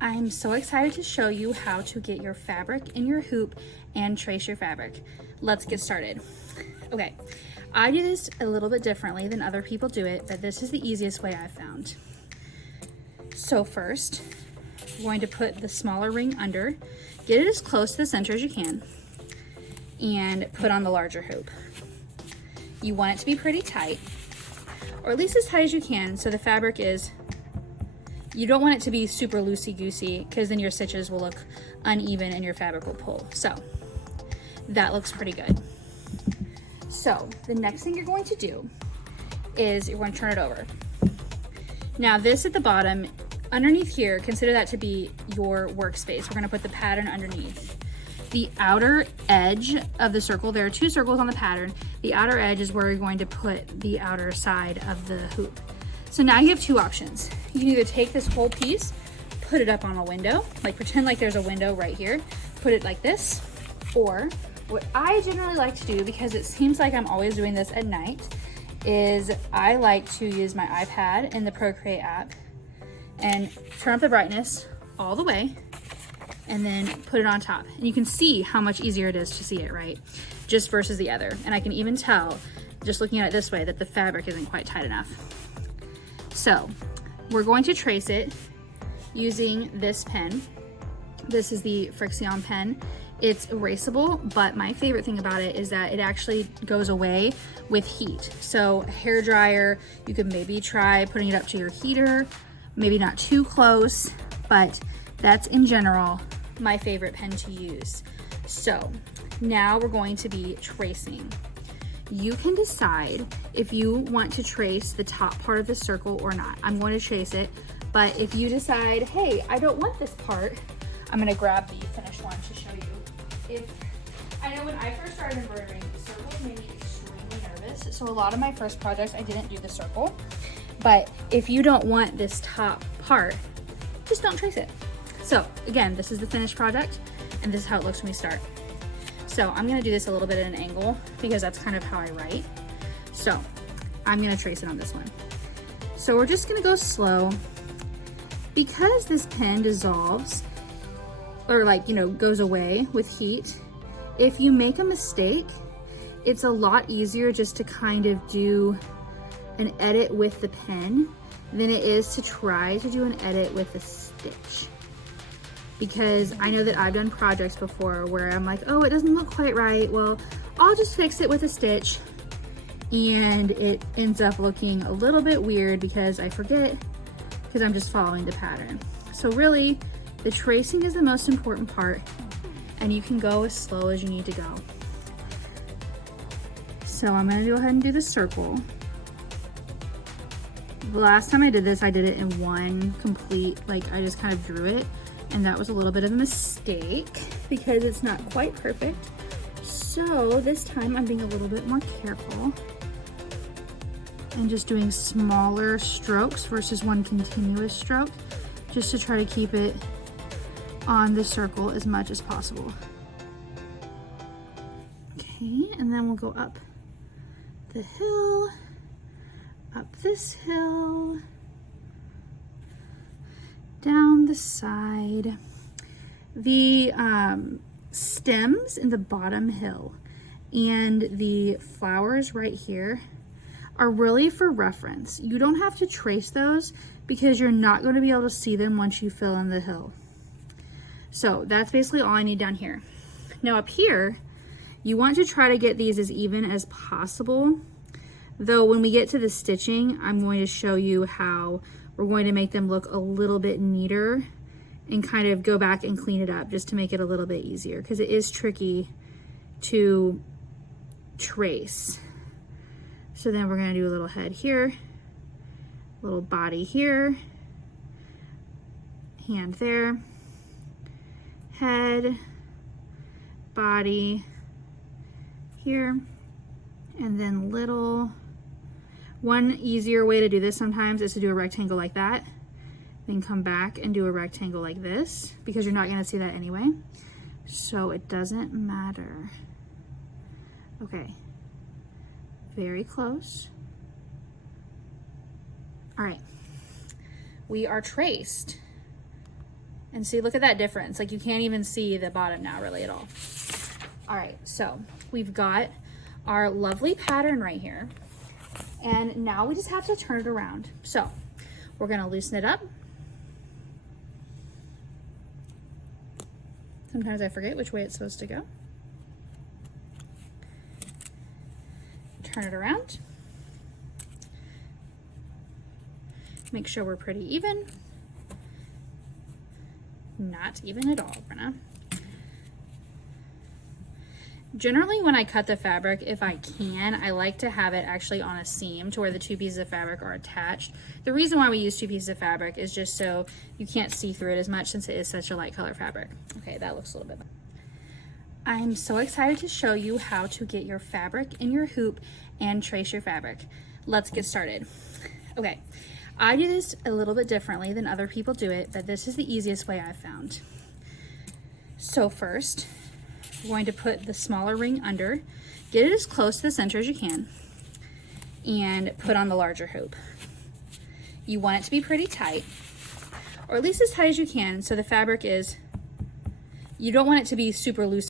I'm so excited to show you how to get your fabric in your hoop and trace your fabric. Let's get started. Okay, I do this a little bit differently than other people do it, but this is the easiest way I've found. So first, I'm going to put the smaller ring under, get it as close to the center as you can, and put on the larger hoop. You want it to be pretty tight, or at least as tight as you can, so the fabric is, you don't want it to be super loosey-goosey because then your stitches will look uneven and your fabric will pull. So that looks pretty good. So the next thing you're going to do is you're going to turn it over. Now this at the bottom, underneath here, consider that to be your workspace. We're going to put the pattern underneath. The outer edge of the circle, there are two circles on the pattern. The outer edge is where you're going to put the outer side of the hoop. So now you have two options. You can either take this whole piece, put it up on a window, like pretend like there's a window right here, put it like this, or what I generally like to do, because it seems like I'm always doing this at night, is I like to use my iPad in the Procreate app and turn up the brightness all the way and then put it on top. And you can see how much easier it is to see it, right? Just versus the other. And I can even tell, just looking at it this way, that the fabric isn't quite tight enough. So we're going to trace it using this pen. This is the Frixion pen. It's erasable, but my favorite thing about it is that it actually goes away with heat. So a hair dryer, you could maybe try putting it up to your heater, maybe not too close, but that's in general my favorite pen to use. So now we're going to be tracing. You can decide if you want to trace the top part of the circle or not. I'm going to trace it, but if you decide, hey, I don't want this part, I'm gonna grab the finished one to show you. I know when I first started embroidering, circles made me extremely nervous. So a lot of my first projects, I didn't do the circle. But if you don't want this top part, just don't trace it. So again, this is the finished project, and this is how it looks when we start. So I'm gonna do this a little bit at an angle because that's kind of how I write. So I'm gonna trace it on this one. So we're just gonna go slow. Because this pen dissolves, or goes away with heat, if you make a mistake, it's a lot easier just to kind of do an edit with the pen than it is to try to do an edit with a stitch. Because I know that I've done projects before where I'm like, oh, it doesn't look quite right. Well, I'll just fix it with a stitch. And it ends up looking a little bit weird because I forget, because I'm just following the pattern. So really, the tracing is the most important part, and you can go as slow as you need to go. So I'm gonna go ahead and do the circle. The last time I did this, I did it in one complete, I just kind of drew it. And that was a little bit of a mistake because it's not quite perfect. So this time I'm being a little bit more careful and just doing smaller strokes versus one continuous stroke, just to try to keep it on the circle as much as possible. Okay, and then we'll go up the hill, up this hill, down the side. The stems in the bottom hill and the flowers right here are really for reference. You don't have to trace those because you're not going to be able to see them once you fill in the hill. So that's basically all I need down here. Now up here, you want to try to get these as even as possible. Though when we get to the stitching, I'm going to show you how we're going to make them look a little bit neater and kind of go back and clean it up just to make it a little bit easier, because it is tricky to trace. So then we're going to do a little head here, little body here, hand there, head, body here, and then little. One easier way to do this sometimes is to do a rectangle like that, then come back and do a rectangle like this, because you're not going to see that anyway. So it doesn't matter. Okay, very close. All right, we are traced. And see, look at that difference. Like you can't even see the bottom now really at all. All right, so we've got our lovely pattern right here. And now we just have to turn it around. So we're gonna loosen it up. Sometimes I forget which way it's supposed to go. Turn it around. Make sure we're pretty even. Not even at all, Brenna. Generally, when I cut the fabric, if I can, I like to have it actually on a seam to where the two pieces of fabric are attached. The reason why we use two pieces of fabric is just so you can't see through it as much since it is such a light color fabric. Okay, that looks a little bit better. I'm so excited to show you how to get your fabric in your hoop and trace your fabric. Let's get started. Okay, I do this a little bit differently than other people do it, but this is the easiest way I've found. So first, we're going to put the smaller ring under, get it as close to the center as you can, and put on the larger hoop. You want it to be pretty tight, or at least as tight as you can, so the fabric is, you don't want it to be super loose